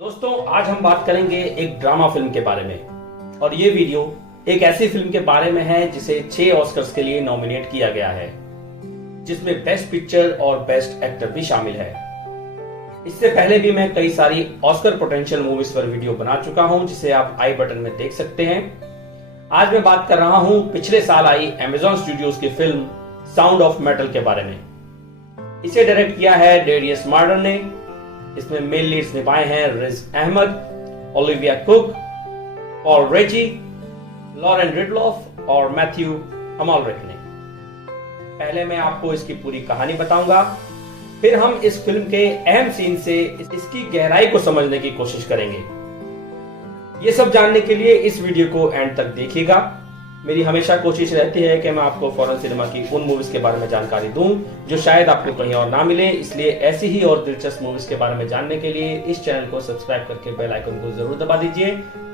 दोस्तों, आज हम बात करेंगे एक ड्रामा फिल्म के बारे में। और ये वीडियो एक ऐसी फिल्म के बारे में है जिसे 6 ऑस्कर्स के लिए नॉमिनेट किया गया है, जिसमें बेस्ट पिक्चर और बेस्ट एक्टर भी शामिल है। इससे पहले भी मैं कई सारी ऑस्कर पोटेंशियल मूवीज पर वीडियो बना चुका हूं, जिसे आप आई बटन में देख सकते हैं। आज मैं बात कर रहा हूं पिछले साल आई अमेजॉन स्टूडियोज की फिल्म साउंड ऑफ मेटल के बारे में। इसे डायरेक्ट किया है डेरियस मार्डन ने। इसमें मेन लीड्स निभाए हैं Riz Ahmed, Olivia Cook, Paul Raci, Lauren Ridloff और मैथ्यू अमालरिक ने। पहले मैं आपको इसकी पूरी कहानी बताऊंगा, फिर हम इस फिल्म के अहम सीन से इसकी गहराई को समझने की कोशिश करेंगे। ये सब जानने के लिए इस वीडियो को एंड तक देखिएगा। मेरी हमेशा कोशिश रहती है कि मैं आपको फॉरेन सिनेमा की उन मूवीज के बारे में जानकारी दूं जो शायद आपको कहीं और ना मिले। इसलिए ऐसी ही और दिलचस्प मूवीज के बारे में जानने के लिए इस चैनल को सब्सक्राइब करके बेल आइकन को जरूर दबा दीजिए।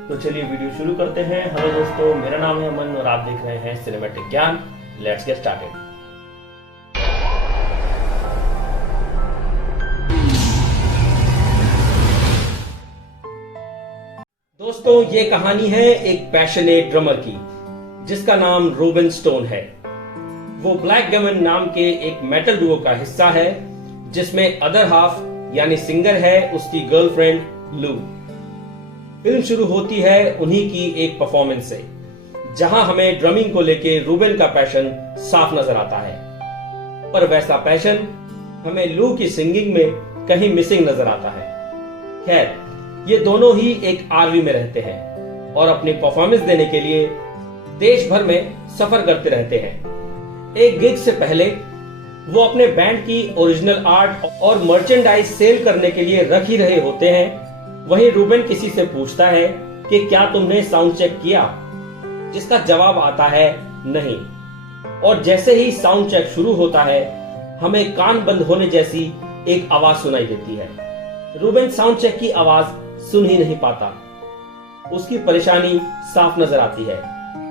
तो चलिए वीडियो शुरू करते हैं। हेलो दोस्तों, मेरा नाम है अमन और आप देख रहे हैं सिनेमैटिक ज्ञान। Let's get started. दोस्तों, ये कहानी है एक पैशनेट ड्रमर की जिसका नाम रूबेन स्टोन है। वो ब्लैक गमन नाम के एक मेटल डुओ का हिस्सा है, जिसमें अदर हाफ यानी सिंगर है उसकी गर्लफ्रेंड लू। फिल्म शुरू होती है उन्हीं की एक परफॉर्मेंस से, जहां हमें ड्रमिंग को लेके रूबेन का पैशन साफ नजर आता है। पर वैसा पैशन हमें लू की सिंगिंग में कहीं मिसिंग नजर आता है। खैर, ये दोनों ही एक आरवी में रहते हैं और अपनी परफॉर्मेंस देने के लिए देश भर में सफर करते रहते हैं। एक गिग से पहले वो अपने बैंड की ओरिजिनल आर्ट और मर्चेंडाइज सेल करने के लिए रख ही रहे होते हैं। वहीं रूबेन किसी से पूछता है कि क्या तुमने साउंड चेक किया, जिसका जवाब आता है नहीं। और जैसे ही साउंड चेक शुरू होता है, हमें कान बंद होने जैसी एक आवाज सुनाई देती है। रूबेन साउंड चेक की आवाज सुन ही नहीं पाता। उसकी परेशानी साफ नजर आती है,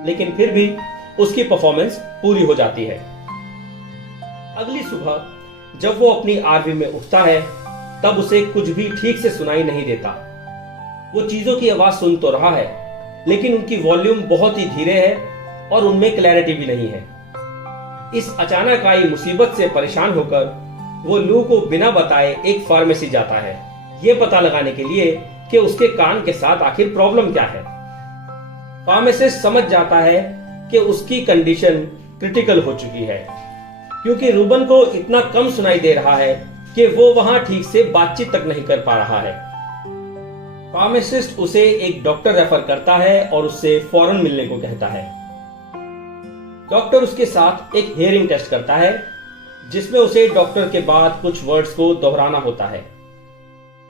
लेकिन फिर भी उसकी परफॉर्मेंस पूरी हो जाती है। अगली सुबह जब वो अपनी आरवी में उठता है, तब उसे कुछ भी ठीक से सुनाई नहीं देता। वो चीजों की आवाज सुन तो रहा है, लेकिन उनकी वॉल्यूम बहुत ही धीरे है और उनमें क्लैरिटी भी नहीं है। इस अचानक आई मुसीबत से परेशान होकर वो लू को बिना बताए एक फार्मेसी जाता है, ये पता लगाने के लिए कि उसके कान के साथ आखिर प्रॉब्लम क्या है। फार्मासिस्ट समझ जाता है कि उसकी कंडीशन क्रिटिकल हो चुकी है, क्योंकि रूबेन को इतना कम सुनाई दे रहा है कि वो वहां ठीक से बातचीत तक नहीं कर पा रहा है। फार्मासिस्ट उसे एक डॉक्टर रेफर करता है और उससे फौरन मिलने को कहता है। डॉक्टर उसके साथ एक हियरिंग टेस्ट करता है, जिसमें उसे डॉक्टर के बाद कुछ वर्ड्स को दोहराना होता है।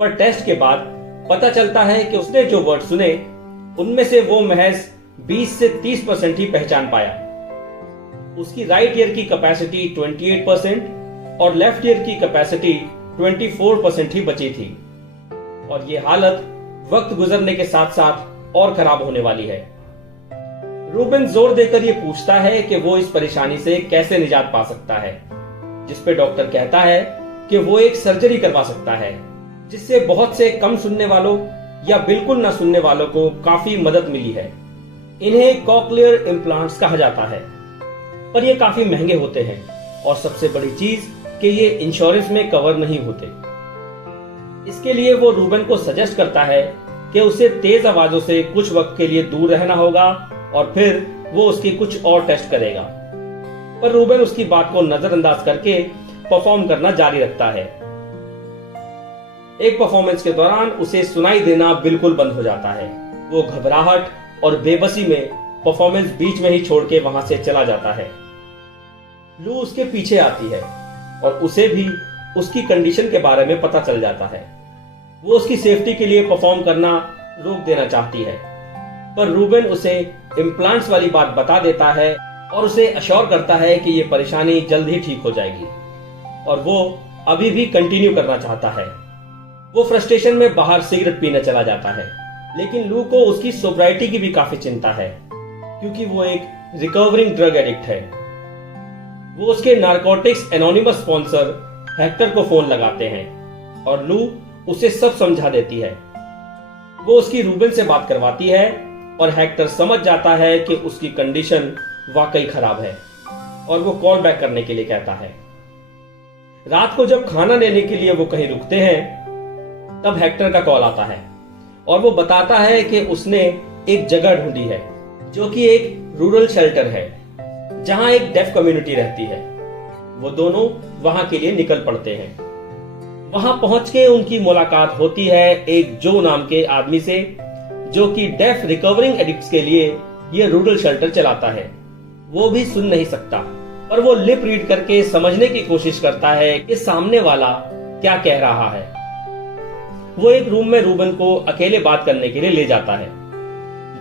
पर टेस्ट के बाद पता चलता है कि उसने जो वर्ड सुने, उनमें से वो महज 20 से 30% ही पहचान पाया। उसकी राइट ईयर की कैपेसिटी 28% और लेफ्ट ईयर की कैपेसिटी 24% ही बची थी। और ये हालत वक्त गुजरने के साथ साथ और खराब होने वाली है। रूबेन जोर देकर ये पूछता है कि वो इस परेशानी से कैसे निजात पा सकता है, जिस पे डॉक्टर कहता है कि वो एक सर्जरी करवा सकता है, जिससे बहुत से कम सुनने वालों या बिल्कुल ना सुनने वालों को काफी मदद मिली है। इन्हें कॉक्लियर इम्प्लांट्स कहा जाता है, पर ये काफी महंगे होते हैं और सबसे बड़ी चीज कि ये इंश्योरेंस में कवर नहीं होते। इसके लिए वो रूबेन को सजेस्ट करता है कि उसे तेज आवाजों से कुछ वक्त के लिए दूर रहना होगा और फिर वो उसकी कुछ और टेस्ट करेगा। पर रूबेन उसकी बात को नजरअंदाज करके परफॉर्म करना जारी रखता है। एक परफॉर्मेंस के दौरान उसे सुनाई देना बिल्कुल बंद हो जाता है। वो घबराहट और बेबसी में परफॉर्मेंस बीच में ही छोड़ के वहां से चला जाता है। लू उसके पीछे आती है और उसे भी उसकी कंडीशन के बारे में पता चल जाता है। वो उसकी सेफ्टी के लिए परफॉर्म करना रोक देना चाहती है, पर रूबेन उसे इम्प्लांट्स वाली बात बता देता है और उसे अश्योर करता है कि ये परेशानी जल्द ही ठीक हो जाएगी। और वो अभी भी कंटिन्यू करना चाहता है। वो फ्रस्ट्रेशन में बाहर सिगरेट पीने चला जाता है, लेकिन लू को उसकी सोब्राइटी की भी काफी चिंता है, क्योंकि वो एक रिकवरिंग ड्रग एडिक्ट है। वो उसके नारकोटिक्स एनोनिमस स्पॉन्सर हेक्टर को फोन लगाते हैं और लू उसे सब समझा देती है। वो उसकी रूबेन से बात करवाती है और हेक्टर समझ जाता है कि उसकी कंडीशन वाकई खराब है और वो कॉल बैक करने के लिए कहता है। रात को जब खाना लेने के लिए वो कहीं रुकते हैं तब हेक्टर का कॉल आता है और वो बताता है कि उसने एक जगह ढूंढी है जो कि एक रूरल शेल्टर है जहां एक डेफ कम्युनिटी रहती है। वो दोनों वहां के लिए निकल पड़ते हैं। वहां पहुंच के उनकी मुलाकात होती है एक जो नाम के आदमी से जो कि डेफ रिकवरिंग एडिक्ट्स के लिए ये रूरल शेल्टर चलाता है। वो भी सुन नहीं सकता पर वो लिप रीड करके समझने की कोशिश करता है कि सामने वाला क्या कह रहा है। वो एक रूम में रूबेन को अकेले बात करने के लिए ले जाता है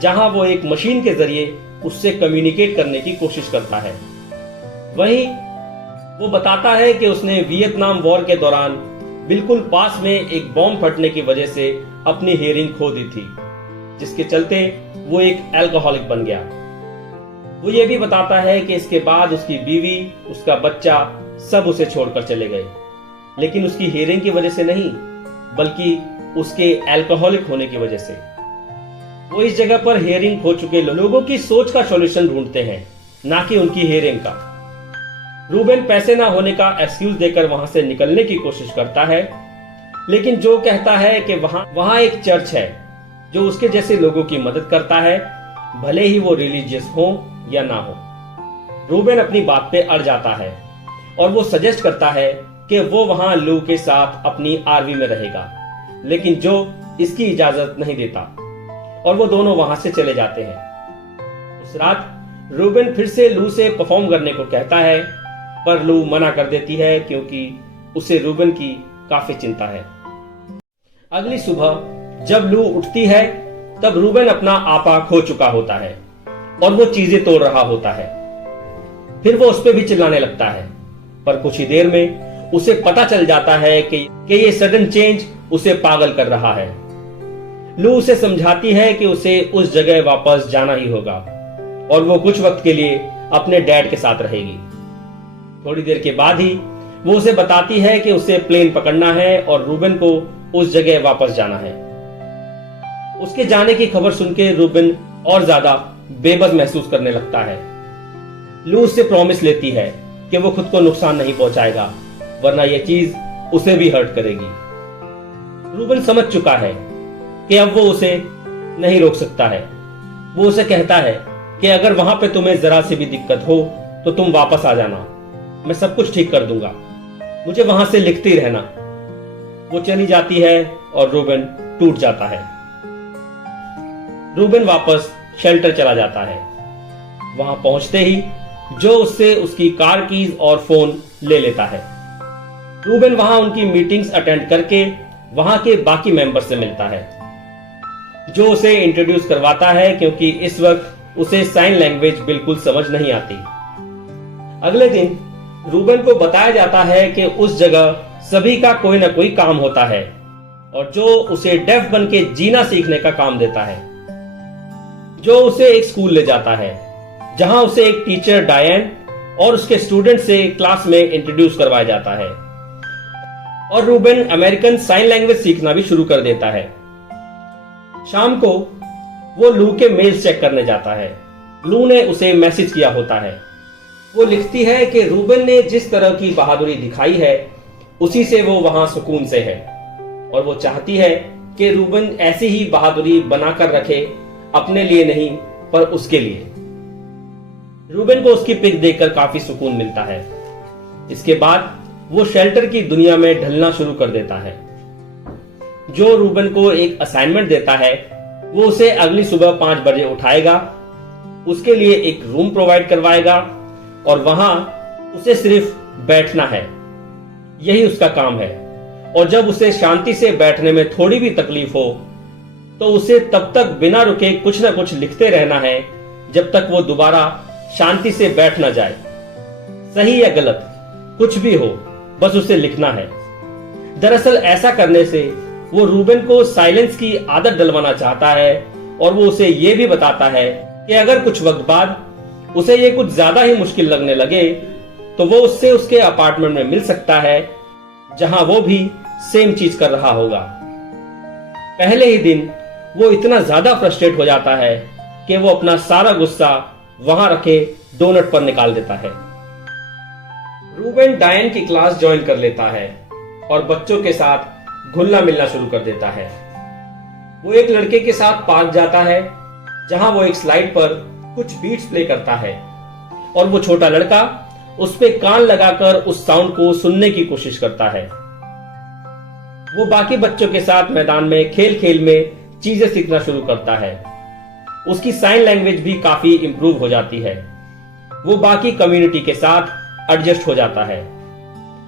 जहां वो एक मशीन के जरिए उससे कम्युनिकेट करने की कोशिश करता है। वहीं वो बताता है कि उसने वियतनाम वॉर के दौरान बिल्कुल पास में एक बॉम्ब फटने की वजह से अपनी हियरिंग खो दी थी, जिसके चलते वो एक अल्कोहलिक बन गया। वो ये भी बताता है कि इसके बाद उसकी बीवी, उसका बच्चा सब उसे छोड़कर चले गए, लेकिन उसकी हियरिंग की वजह से नहीं बल्कि उसके अल्कोहलिक होने की वजह से। वो इस जगह पर हियरिंग खो चुके लोगों की सोच का सॉल्यूशन ढूंढते हैं, ना कि उनकी हियरिंग का। रूबेन पैसे ना होने का एक्सक्यूज देकर वहां से निकलने की कोशिश करता है, लेकिन जो कहता है कि वहां एक चर्च है जो उसके जैसे लोगों की मदद करता है, भले ही वो रिलीजियस हो या ना हो। रूबेन अपनी बात पे अड़ जाता है और वो सजेस्ट करता है कि वो वहां लू के साथ अपनी आरवी में रहेगा, लेकिन जो इसकी इजाजत नहीं देता और वो दोनों वहां से चले जाते हैं। उस रात रूबेन फिर से लू से परफॉर्म करने को कहता है, पर लू मना कर देती है क्योंकि उसे रूबेन की काफी चिंता है। अगली सुबह जब लू उठती है तब रूबेन अपना आपा खो चुका होता है और वो चीजें तोड़ रहा होता है। फिर वो उस पर भी चिल्लाने लगता है, पर कुछ ही देर में उसे पता चल जाता है कि ये सडन चेंज उसे पागल कर रहा है। लू उसे समझाती है कि उसे उस जगह वापस जाना ही होगा और वो कुछ वक्त के लिए अपने डैड के साथ रहेगी। थोड़ी देर के बाद ही वो उसे बताती है कि उसे प्लेन पकड़ना है और रूबेन को उस जगह वापस जाना है। उसके जाने की खबर सुनके रूबेन और ज्यादा बेबस महसूस करने लगता है। लू उससे प्रॉमिस लेती है कि वो खुद को नुकसान नहीं पहुंचाएगा, वरना यह चीज उसे भी हर्ट करेगी। रूबेन समझ चुका है कि अब वो उसे नहीं रोक सकता है। वो उसे कहता है कि अगर वहां पे तुम्हें जरा सी भी दिक्कत हो तो तुम वापस आ जाना, मैं सब कुछ ठीक कर दूंगा, मुझे वहां से लिखती रहना। वो चली जाती है और रूबेन टूट जाता है। रूबेन वापस शेल्टर चला जाता है। वहां पहुंचते ही जो उससे उसकी कार कीज और फोन ले लेता है। रूबेन वहां उनकी मीटिंग्स अटेंड करके वहां के बाकी मेंबर से मिलता है, जो उसे इंट्रोड्यूस करवाता है क्योंकि इस वक्त उसे साइन लैंग्वेज बिल्कुल समझ नहीं आती। अगले दिन रूबेन को बताया जाता है कि उस जगह सभी का कोई ना कोई काम होता है और जो उसे डेफ बन के जीना सीखने का काम देता है, जो उसे एक स्कूल ले जाता है जहां उसे एक टीचर डायन और उसके स्टूडेंट से क्लास में इंट्रोड्यूस करवाया जाता है और रूबेन अमेरिकन साइन लैंग्वेज सीखना भी शुरू कर देता है। शाम को वो लू के मेल्स चेक करने जाता है। लू ने उसे मैसेज किया होता है। वो लिखती है कि रूबेन ने जिस तरह की बहादुरी दिखाई है उसी से वो वहां सुकून से है और वो चाहती है कि रूबेन ऐसी ही बहादुरी बनाकर रखे, अपने लिए नहीं पर उसके लिए। रूबेन को उसकी पिक देखकर काफी सुकून मिलता है। इसके बाद वो शेल्टर की दुनिया में ढलना शुरू कर देता है। जो रूबेन को एक असाइनमेंट देता है वो उसे अगली सुबह 5 बजे उठाएगा, उसके लिए एक रूम प्रोवाइड करवाएगा और वहां उसे सिर्फ बैठना है, यही उसका काम है। और जब उसे शांति से बैठने में थोड़ी भी तकलीफ हो तो उसे तब तक बिना रुके कुछ ना कुछ लिखते रहना है जब तक वो दोबारा शांति से बैठ ना जाए। सही या गलत कुछ भी हो, बस उसे लिखना है। दरअसल ऐसा करने से वो रूबेन को साइलेंस की आदत डलवाना चाहता है और वो उसे ये भी बताता है कि अगर कुछ वक्त बाद उसे ये कुछ ज्यादा ही मुश्किल लगने लगे तो वो उससे उसके अपार्टमेंट में मिल सकता है जहां वो भी सेम चीज कर रहा होगा। पहले ही दिन वो इतना ज्यादा फ्रस्ट्रेट हो जाता है कि वो अपना सारा गुस्सा वहां रखे डोनट पर निकाल देता है। रूबेन डायन की क्लास ज्वाइन कर लेता है और बच्चों के साथ घुलना मिलना शुरू कर देता है। वो एक लड़के के साथ पार्क जाता है जहां वो एक स्लाइड पर कुछ बीट्स प्ले करता है और वो छोटा लड़का उस पे कान लगाकर उस साउंड को सुनने की कोशिश करता है। वो बाकी बच्चों के साथ मैदान में खेल खेल में चीजें सीखना शुरू करता है। उसकी साइन लैंग्वेज भी काफी इंप्रूव हो जाती है। वो बाकी कम्युनिटी के साथ एडजस्ट हो जाता है।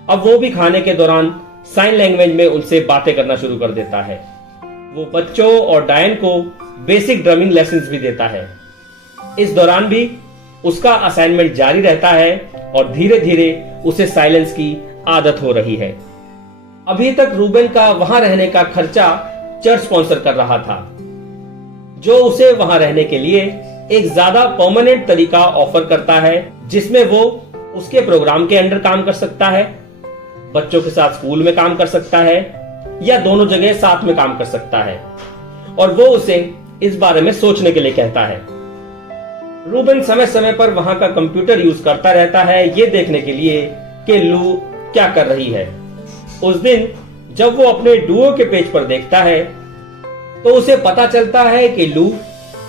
अब वो भी खाने के दौरान साइन लैंग्वेज में उनसे बातें करना शुरू कर देता है। वो बच्चों और डायन को बेसिक ड्रमिंग लेसन्स भी देता है। इस दौरान भी उसका असाइनमेंट जारी रहता है और धीरे धीरे उसे साइलेंस की आदत हो रही है। अभी तक रूबेन का वहां रहने का खर्चा चर्च स्पॉन्सर कर रहा था, जो उसे वहां रहने के लिए एक ज्यादा परमानेंट तरीका ऑफर करता है, जिसमें वो उसके प्रोग्राम के अंडर काम कर सकता है, बच्चों के साथ स्कूल में काम कर सकता है या दोनों जगह साथ में काम कर सकता है, और वो उसे इस बारे में सोचने के लिए कहता है। रूबेन समय समय पर वहां का कंप्यूटर यूज करता रहता है, ये देखने के लिए कि लू क्या कर रही है। उस दिन जब वो अपने डुओ के पेज पर देखता है तो उसे पता चलता है कि लू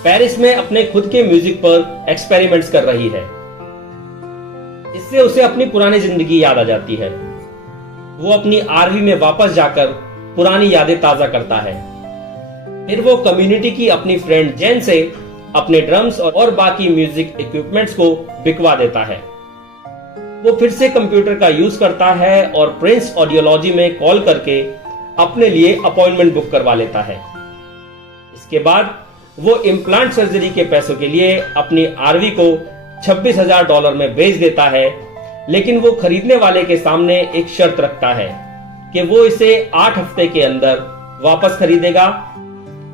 पेरिस में अपने खुद के म्यूजिक पर एक्सपेरिमेंट्स कर रही है। इससे उसे अपनी पुरानी जिंदगी याद आ जाती है। वो अपनी आरवी में वापस जाकर पुरानी यादें ताजा करता है। फिर वो कम्युनिटी की अपनी फ्रेंड जेन से अपने ड्रम्स और बाकी म्यूजिक इक्विपमेंट्स को बिकवा देता है। वो फिर से कंप्यूटर का यूज करता है और प्रिंस ऑडियोलॉजी में कॉल करके अपने लिए अपॉइंटमेंट बुक करवा लेता है। इसके बाद वो इम्प्लांट सर्जरी के पैसों के लिए अपनी आरवी को $26,000 में बेच देता है, लेकिन वो खरीदने वाले के सामने एक शर्त रखता है कि वो इसे 8 हफ्ते के अंदर वापस खरीदेगा,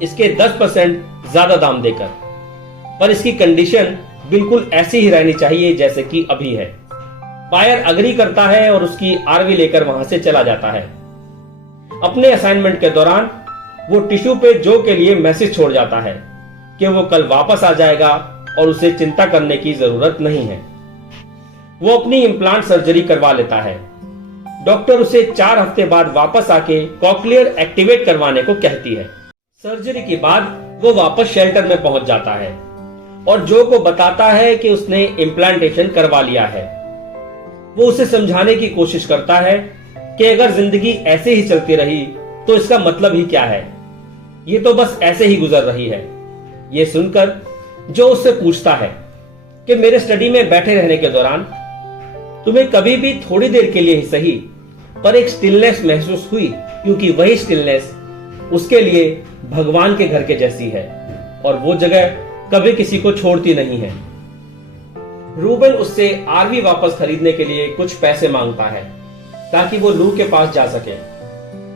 इसके 10% ज्यादा दाम देकर। पर इसकी कंडीशन बिल्कुल ऐसी ही रहनी चाहिए जैसे कि अभी है। बायर अग्री करता है और उसकी आरवी लेकर वहां से चला जाता है। अपने असाइनमेंट के दौरान वो टिश्यू पे जो के लिए मैसेज छोड़ जाता है कि वो कल वापस आ जाएगा और उसे चिंता करने की जरूरत नहीं है। वो अपनी इम्प्लांट सर्जरी करवा लेता है। डॉक्टर उसे 4 हफ्ते बाद वापस आके कॉक्लियर एक्टिवेट करवाने को कहती है। सर्जरी के बाद वो वापस शेल्टर में पहुंच जाता है और जो को बताता है कि उसने इम्प्लांटेशन करवा लिया है। वो उसे समझाने की कोशिश करता है कि अगर जिंदगी ऐसे ही चलती रही तो इसका मतलब ही क्या है, ये तो बस ऐसे ही गुजर रही है। ये सुनकर जो उससे पूछता है कि मेरे स्टडी में बैठे रहने के दौरान तुम्हें कभी भी थोड़ी देर के लिए ही सही पर एक स्टिलनेस महसूस हुई, क्योंकि वही स्टिलनेस उसके लिए भगवान के घर के जैसी है और वो जगह कभी किसी को छोड़ती नहीं है। रूबेन उससे आरवी वापस खरीदने के लिए कुछ पैसे मांगता है ताकि वो लू के पास जा सके,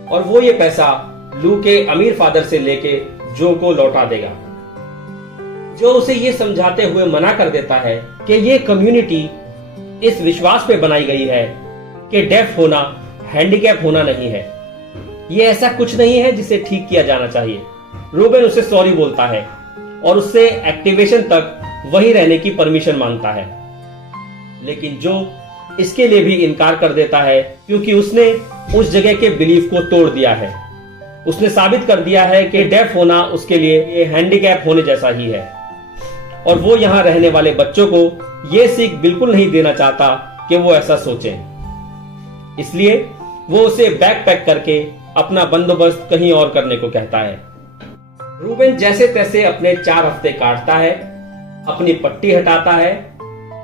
और वो ये पैसा लू के अमीर फादर से लेके जो को लौटा देगा। जो उसे ये समझाते हुए मना कर देता है कि ये कम्युनिटी इस विश्वास पे बनाई गई है कि डेफ होना हैंडीकैप होना नहीं है, ये ऐसा कुछ नहीं है जिसे ठीक किया जाना चाहिए। रूबेन उसे सॉरी बोलता है और उससे एक्टिवेशन तक वहीं रहने की परमिशन मांगता है, लेकिन जो इसके लिए भी इनकार कर देता है क्योंकि उसने उस जगह के बिलीफ को तोड़ दिया है। उसने साबित कर दिया है कि डेफ होना उसके लिए ये हैंडीकैप होने जैसा ही है, और वो यहाँ रहने वाले बच्चों को ये सीख बिल्कुल नहीं देना चाहता कि वो ऐसा सोचें। इसलिए वो उसे बैग पैक करके अपना बंदोबस्त कहीं और करने को कहता है। रूबेन जैसे तैसे अपने 4 हफ्ते काटता है, अपनी पट्टी हटाता है,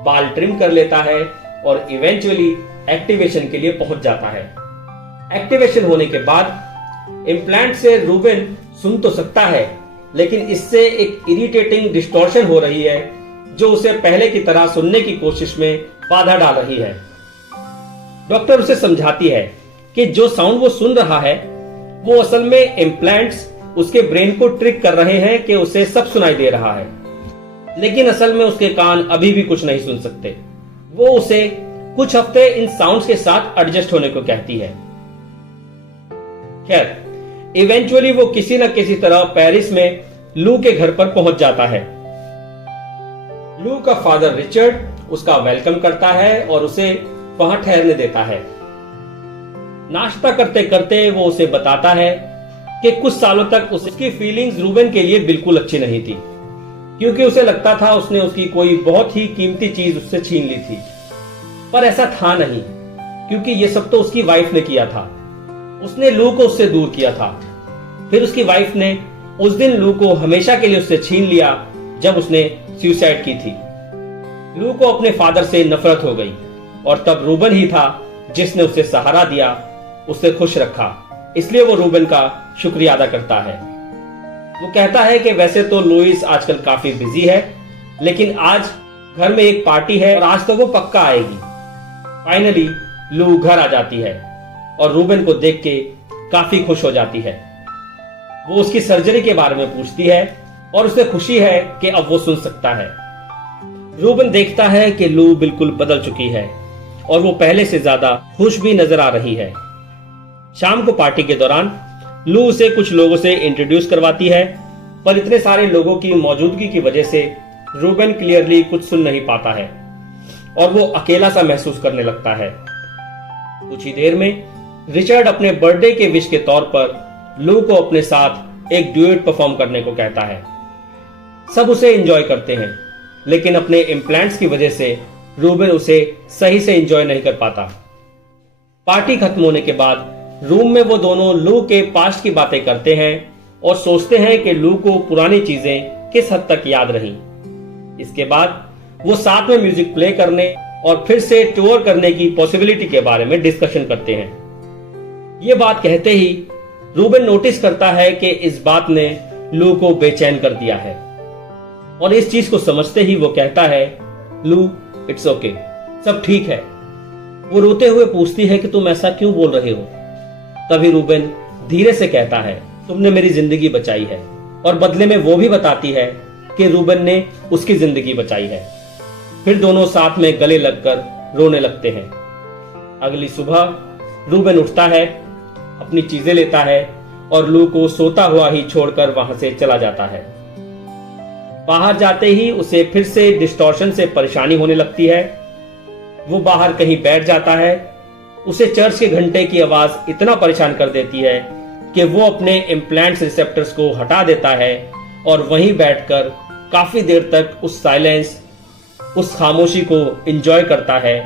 बाल ट्रिम कर लेता है और इवेंचुअली एक्टिवेशन के लिए पहुंच जाता है। एक्टिवेशन होने के बाद इम्प्लांट से रूबेन सुन तो सकता है, लेकिन इससे एक इरिटेटिंग डिस्टॉर्शन हो रही है जो उसे पहले की तरह सुनने की कोशिश में बाधा डाल रही है। डॉक्टर उसे समझाती है कि जो साउंड वो सुन रहा है वो असल में इम्प्लांट्स उसके ब्रेन को ट्रिक कर रहे हैं कि उसे सब सुनाई दे रहा है, लेकिन असल में उसके कान अभी भी कुछ नहीं सुन सकते। वो उसे कुछ हफ्ते इन साउंड्स के साथ एडजस्ट होने को कहती है। खैर, इवेंचुअली वो किसी न किसी तरह पेरिस में लू के घर पर पहुंच जाता है। लू का फादर रिचर्ड उसका वेलकम करता है और उसे वहां ठहरने देता है। नाश्ता करते करते वो उसे बताता है कि कुछ सालों तक उसकी फीलिंग्स रूबेन के लिए बिल्कुल अच्छी नहीं थी, क्योंकि उसे लगता था उसने उसकी कोई बहुत ही कीमती चीज उससे छीन ली थी। पर ऐसा था नहीं, क्योंकि ये सब तो उसकी वाइफ ने किया था। उसने लू को उससे दूर किया था। फिर उसकी वाइफ ने उस दिन लू को हमेशा के लिए उससे छीन लिया जब उसने सुसाइड की थी। लू को अपने फादर से नफरत हो गई और तब रूबेन ही था जिसने उसे सहारा दिया, उसे खुश रखा। इसलिए वो रूबेन का शुक्रिया अदा करता है। वो कहता है कि वैसे तो लुइस आजकल काफी बिजी है, लेकिन आज घर में एक पार्टी है और आज तो वो पक्का आएगी। फाइनली लू घर आ जाती है और रूबेन को देख के काफी खुश हो जाती है। वो उसकी सर्जरी के बारे में पूछती है और उसे खुशी है कि अब वो सुन सकता है। रूबेन देखता है कि लू बिल्कुल बदल चुकी है और वो पहले से ज्यादा खुश भी नजर आ रही है। शाम को पार्टी के दौरान लू उसे कुछ लोगों से इंट्रोड्यूस करवाती है, पर इतने सारे लोगों की मौजूदगी की वजह से रूबेन क्लियरली कुछ सुन नहीं पाता है और वो अकेला सा महसूस करने लगता है। कुछ ही देर में रिचर्ड अपने बर्थडे के विश के तौर पर लू को अपने साथ एक ड्यूएट परफॉर्म करने को कहता है। सब उसे एंजॉय करते हैं, लेकिन अपने इम्प्लांट्स की वजह से रूबेन उसे सही से एंजॉय नहीं कर पाता। पार्टी खत्म होने के बाद रूम में वो दोनों लू के पास्ट की बातें करते हैं और सोचते हैं कि लू को पुरानी चीजें किस हद तक याद रहीं। इसके बाद वो साथ में म्यूजिक प्ले करने और फिर से टूर करने की पॉसिबिलिटी के बारे में डिस्कशन करते हैं। ये बात कहते ही रूबेन नोटिस करता है कि इस बात ने लू को बेचैन कर दिया है और इस चीज को समझते ही वो कहता है, लू इट्स ओके, सब ठीक है। वो रोते हुए पूछती है कि तुम ऐसा क्यों बोल रहे हो। तभी रूबेन धीरे से कहता है, तुमने मेरी जिंदगी बचाई है, और बदले में वो भी बताती है कि रूबेन ने उसकी जिंदगी बचाई है। फिर दोनों साथ में गले लगकर रोने लगते हैं। अगली सुबह रूबेन उठता है, अपनी चीजें लेता है और लू को सोता हुआ ही छोड़कर वहां से चला जाता है। बाहर जाते ही उसे फिर से डिस्टॉर्शन से परेशानी होने लगती है। वो बाहर कहीं बैठ जाता है। उसे चर्च के घंटे की आवाज इतना परेशान कर देती है कि वो अपने इम्प्लांट्स रिसेप्टर्स को हटा देता है और वहीं बैठकर काफी देर तक उस साइलेंस, उस खामोशी को एंजॉय करता है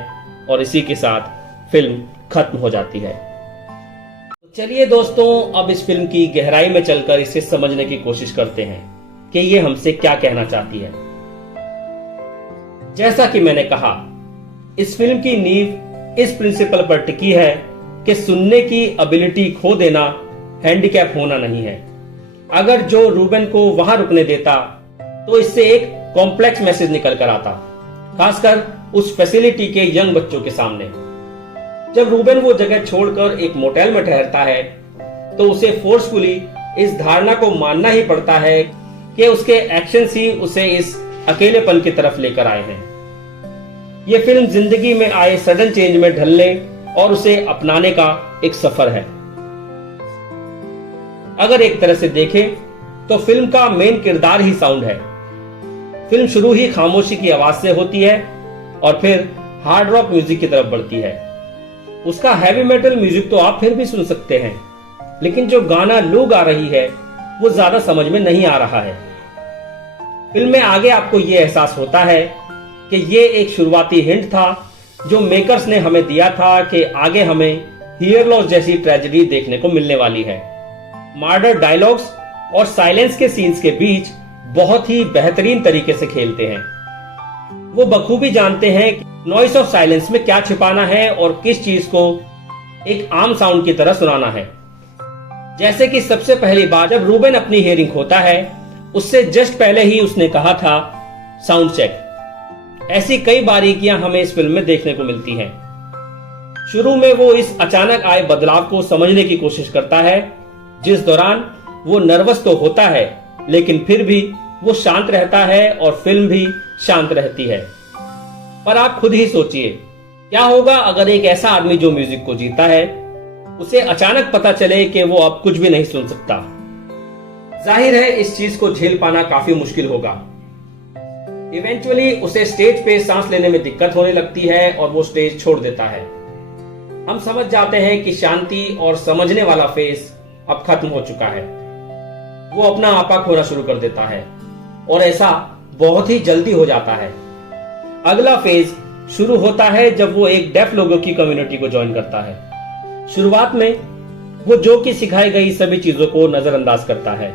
और इसी के साथ फिल्म खत्म हो जाती है। तो चलिए दोस्तों, अब इस फिल्म की गहराई में चलकर इसे समझने की कोशिश करते हैं कि ये हमसे क्या कहना चाहती है। जैसा कि मैंने कहा, इस फिल्म की नींव इस प्रिंसिपल पर टिकी है कि सुनने की एबिलिटी खो देना हैंडीकैप होना नहीं है। अगर जो रूबेन को वहां रुकने देता तो इससे एक कॉम्प्लेक्स मैसेज निकल कर आता, खासकर उस फैसिलिटी के यंग बच्चों के सामने। जब रूबेन वो जगह छोड़कर एक मोटेल में ठहरता है तो उसे फोर्सफुली इस धारणा को मानना ही पड़ता है कि उसके एक्शंस ही उसे इस अकेलेपन की तरफ लेकर आए हैं। ये फिल्म जिंदगी में आए सडन चेंज में ढलने और उसे अपनाने का एक सफर है। अगर एक तरह से देखें तो फिल्म का मेन किरदार ही साउंड है। फिल्म शुरू ही खामोशी की आवाज से होती है और फिर हार्ड रॉक म्यूजिक की तरफ बढ़ती है। उसका हैवी मेटल म्यूजिक तो आप फिर भी सुन सकते हैं, लेकिन जो गाना लू गा रही है वो ज्यादा समझ में नहीं आ रहा है। फिल्म में आगे आपको ये एहसास होता है कि ये एक शुरुआती हिंट था जो मेकर्स ने हमें दिया था कि आगे हमें हियर लॉस जैसी ट्रेजेडी देखने को मिलने वाली है। मर्डर डायलॉग्स और साइलेंस के सीन्स के बीच बहुत ही बेहतरीन तरीके से खेलते हैं। वो बखूबी जानते हैं कि नॉइस ऑफ साइलेंस में क्या छिपाना है और किस चीज को एक आम साउंड की तरह सुनाना है। जैसे कि सबसे पहली बार जब रूबेन अपनी हियरिंग खोता है, उससे जस्ट पहले ही उसने कहा था साउंड चेक। ऐसी कई बारीकियां हमें इस फिल्म में देखने को मिलती हैं। शुरू में वो इस अचानक आए बदलाव को समझने की कोशिश करता है, जिस दौरान वो नर्वस तो होता है लेकिन फिर भी वो शांत रहता है और फिल्म भी शांत रहती है। पर आप खुद ही सोचिए, क्या होगा अगर एक ऐसा आदमी जो म्यूजिक को जीता है उसे अचानक पता चले कि वो अब कुछ भी नहीं सुन सकता। जाहिर है इस चीज को झेल पाना काफी मुश्किल होगा। इवेंचुअली उसे स्टेज पे सांस लेने में दिक्कत होने लगती है और वो स्टेज छोड़ देता है। हम समझ जाते हैं कि शांति और समझने वाला फेज अब खत्म हो चुका है। वो अपना आपा खोना शुरू कर देता है और ऐसा बहुत ही जल्दी हो जाता है। अगला फेज शुरू होता है जब वो एक डेफ लोगों की कम्युनिटी को ज्वाइन करता है। शुरुआत में वो जो कि सिखाई गई सभी चीजों को नजरअंदाज करता है,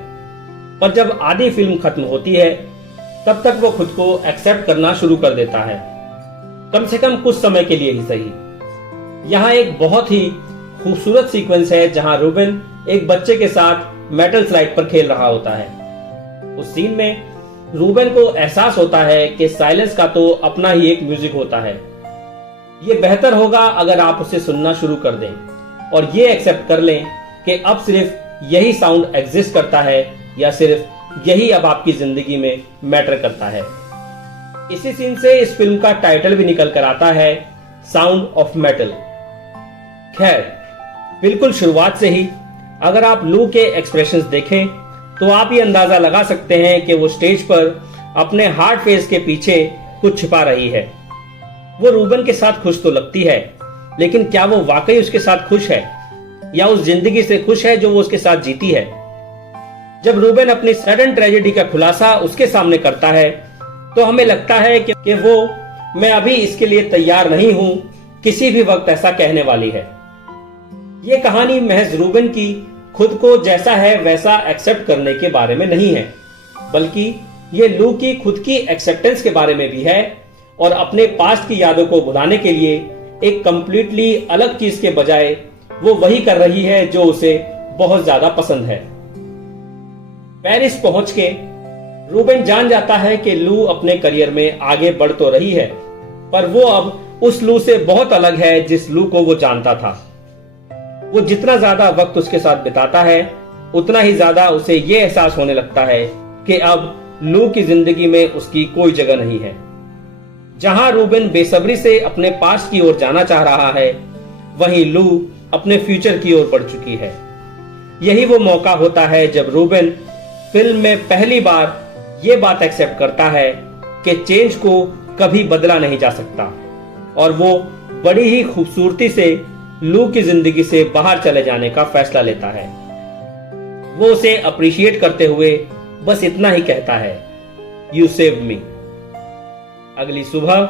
पर जब आधी फिल्म खत्म होती है तब तक वो खुद को एक्सेप्ट करना शुरू कर देता है, कम से कम कुछ समय के लिए ही सही। यहाँ एक बहुत ही खूबसूरत सीक्वेंस है जहां रूबेन एक बच्चे के साथ मेटल स्लाइड पर खेल रहा होता है। उस सीन में रूबेन को एहसास होता है कि साइलेंस का तो अपना ही एक म्यूजिक होता है। ये बेहतर होगा अगर आप उसे सुनना शुरू कर दें और ये एक्सेप्ट कर लें कि अब सिर्फ यही साउंड एग्जिस्ट करता है या सिर्फ यही अब आपकी जिंदगी में मैटर करता है। इसी सीन से इस फिल्म का टाइटल भी निकल कर आता है, साउंड ऑफ मेटल। खैर, बिल्कुल शुरुआत से ही अगर आप लू के एक्सप्रेशंस देखें तो आप ये अंदाजा लगा सकते हैं कि वो स्टेज पर अपने हार्ड फेस के पीछे कुछ छिपा रही है। वो रूबेन के साथ खुश तो लगती है, लेकिन क्या वो वाकई उसके साथ खुश है या उस जिंदगी से खुश है जो वो उसके साथ जीती है? जब रूबेन अपनी सडन ट्रेजेडी का खुलासा उसके सामने करता है तो हमें लगता है कि वो मैं अभी इसके लिए तैयार नहीं हूं, किसी भी वक्त ऐसा कहने वाली है। ये कहानी महज रूबेन की खुद को जैसा है वैसा एक्सेप्ट करने के बारे में नहीं है, बल्कि ये लू की खुद की एक्सेप्टेंस के बारे में भी है और अपने पास्ट की यादों को भुलाने के लिए एक कंप्लीटली अलग चीज के बजाय वो वही कर रही है जो उसे बहुत ज्यादा पसंद है। पेरिस पहुंच के रूबेन जान जाता है कि लू अपने करियर में आगे बढ़ तो रही है, पर वो अब उस लू से बहुत अलग है जिस लू को वो जानता था। वो जितना ज्यादा वक्त उसके साथ बिताता है उतना ही ज्यादा उसे ये एहसास होने लगता है कि अब लू की जिंदगी में उसकी कोई जगह नहीं है। जहां रूबेन बेसब्री से अपने पास्ट की ओर जाना चाह रहा है, वहीं लू अपने फ्यूचर की ओर बढ़ चुकी है। यही वो मौका होता है जब रूबेन फिल्म में पहली बार ये बात एक्सेप्ट करता है कि चेंज को कभी बदला नहीं जा सकता और वो बड़ी ही खूबसूरती से लू की जिंदगी से बाहर चले जाने का फैसला लेता है। वो उसे अप्रिशिएट करते हुए बस इतना ही कहता है, यू सेव्ड मी। अगली सुबह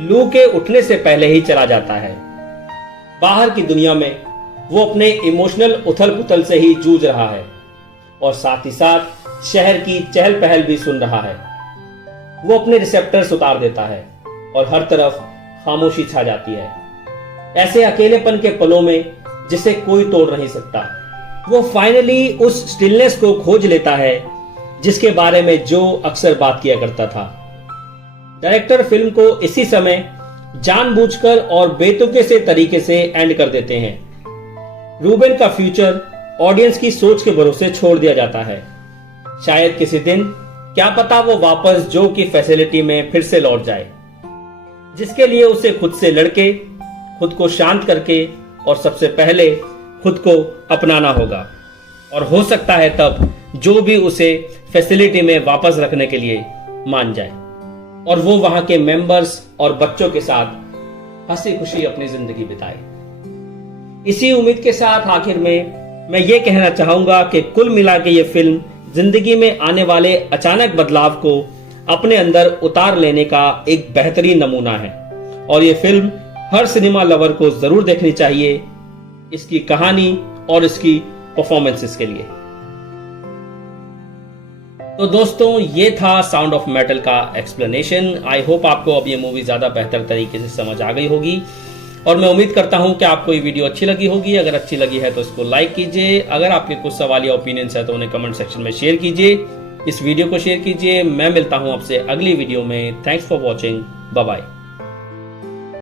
लू के उठने से पहले ही चला जाता है। बाहर की दुनिया में वो अपने इमोशनल उथल पुथल से ही जूझ रहा है और साथ ही साथ शहर की चहल पहल भी सुन रहा है। वो अपने रिसेप्टर्स उतार देता है और हर तरफ खामोशी छा जाती है, ऐसे अकेलेपन के पलों में जिसे कोई तोड़ नहीं सकता। वो फाइनली उस स्टिलनेस को खोज लेता है जिसके बारे में जो अक्सर बात किया करता था। डायरेक्टर फिल्म को इसी समय जानबूझकर और बेतुके से तरीके से एंड कर देते हैं। रूबेन का फ्यूचर ऑडियंस की सोच के भरोसे छोड़ दिया जाता है। शायद किसी दिन, क्या पता, वो वापस जो की फैसिलिटी में फिर से लौट जाए, जिसके लिए उसे खुद से लड़के, खुद को शांत करके और सबसे पहले खुद को अपनाना होगा। और हो सकता है तब जो भी उसे फैसिलिटी में वापस रखने के लिए मान जाए और वो वहां के मेंबर्स और बच्चों के साथ हंसी खुशी अपनी जिंदगी बिताए। इसी उम्मीद के साथ आखिर में मैं ये कहना चाहूंगा कि कुल मिला के ये फिल्म जिंदगी में आने वाले अचानक बदलाव को अपने अंदर उतार लेने का एक बेहतरीन नमूना है और ये फिल्म हर सिनेमा लवर को जरूर देखनी चाहिए, इसकी कहानी और इसकी परफॉर्मेंसेस के लिए। तो दोस्तों, ये था साउंड ऑफ मेटल का एक्सप्लेनेशन। आई होप आपको अब ये मूवी ज्यादा बेहतर तरीके से समझ आ गई होगी और मैं उम्मीद करता हूं कि आपको ये वीडियो अच्छी लगी होगी। अगर अच्छी लगी है तो इसको लाइक कीजिए। अगर आपके कुछ सवाल या ओपिनियंस है तो उन्हें कमेंट सेक्शन में शेयर कीजिए। इस वीडियो को शेयर कीजिए। मैं मिलता हूं आपसे अगली वीडियो में। Thanks for watching. Bye bye.